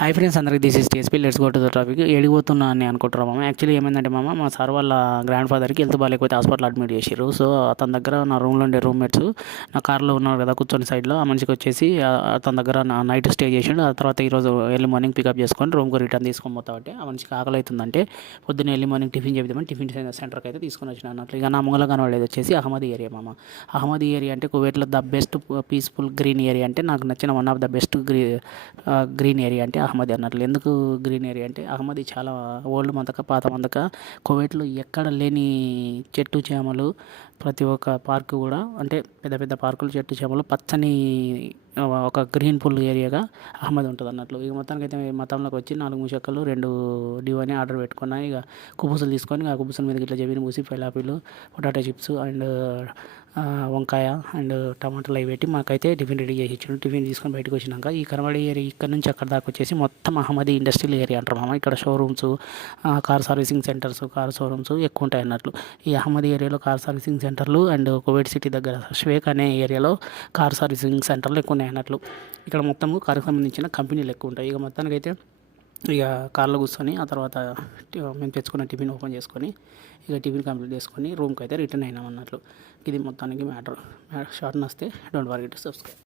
Hi friends, అందరికి this is TSP. Let's go to the topic. ఏడిపోతున్నా అని అనుకుంటారు మామ. యాక్చువల్లీ ఏమైందంటే మామ, మా సార్ వాళ్ళ గ్రాండ్ ఫాదర్కి హెల్త్ బాగాలేకపోతే హాస్పిటల్ అడ్మిట్ చేసిర్రు. సో అతని దగ్గర నా రూమ్లో ఉండే రూమ్మేట్స్ నా కార్లో ఉన్నారు కదా కూర్చొని సైడ్లో, ఆ మనిషికి వచ్చేసి అతని దగ్గర నైట్ స్టే చేసిండు. ఆ తర్వాత ఈరోజు ఎర్లీ మార్నింగ్ పికప్ చేసుకొని రూమ్కి రిటర్న్ తీసుకొని పోతా ఉంటే ఆ మనిషికి ఆకలి అవుతుందంటే పొద్దున్న ఎర్లీ మార్నింగ్ టిఫిన్ చేద్దామని టిఫిన్ సెంటర్కి అయితే తీసుకొని వచ్చిన అన్నట్లు. ఇక నా ముంగల కనబడేది వచ్చేసి అహ్మదీ ఏరియా మామ. అహ్మదీ ఏరియా అంటే కువైట్లో the best peaceful green area, అంటే నాకు నచ్చిన one of the best green area అంటే అహ్మదీ అన్నట్లు. ఎందుకు గ్రీన్ ఏరియా అంటే అహ్మదీ చాలా ఓల్డ్ మందక, పాత మందక. కువైట్లో ఎక్కడ లేని చెట్టు చేమలు, ప్రతి ఒక్క పార్కు కూడా, అంటే పెద్ద పెద్ద పార్కులు, చెట్టు చేమలు, పచ్చని ఒక గ్రీన్ పుల్ ఏరియాగా అహ్మద్ ఉంటుంది అన్నట్లు. ఇక మొత్తానికి అయితే మతంలోకి వచ్చి 4 ముషక్కలు 2 డివని ఆర్డర్ పెట్టుకున్నా. ఇక కుబుసులు తీసుకొని ఆ కుబుసుల మీద ఇట్లా జబీని పూసి ఫైలాపీలు, పొటాటో చిప్స్ అండ్ వంకాయ అండ్ టమాటాలు అవి పెట్టి మాకైతే టిఫిన్ రెడీ చేసి ఇచ్చాడు. టిఫిన్ తీసుకొని బయటకు వచ్చినాక ఈ కనబడే ఏరియా ఇక్కడ నుంచి అక్కడ దాకా వచ్చేసి మొత్తం అహ్మదీ ఇండస్ట్రియల్ ఏరియా అంటారు మామ. ఇక్కడ showrooms, car servicing centres, car showrooms ఎక్కువ ఉంటాయి అన్నట్లు. ఈ అహ్మదీ ఏరియాలో కార్ సర్వీసింగ్ సెంటర్లు అండ్ కువైట్ సిటీ దగ్గర షేక్ అనే ఏరియాలో కార్ సర్వీసింగ్ సెంటర్లు ఎక్కువ ఉన్నాయి అన్నట్లు. ఇక్కడ మొత్తం కారుకు సంబంధించిన కంపెనీలు ఎక్కువ ఉంటాయి. ఇక మొత్తానికైతే ఇక కార్లో కూర్చొని ఆ తర్వాత మేము తెచ్చుకున్న టిఫిన్ ఓపెన్ చేసుకొని ఇక టిఫిన్ కంప్లీట్ చేసుకొని రూమ్కి అయితే రిటర్న్ అయినాం అన్నట్లు. ఇది మొత్తానికి మ్యాటర్. షార్ట్ నస్తే డోంట్ ఫర్గెట్ టు సబ్స్క్రైబ్.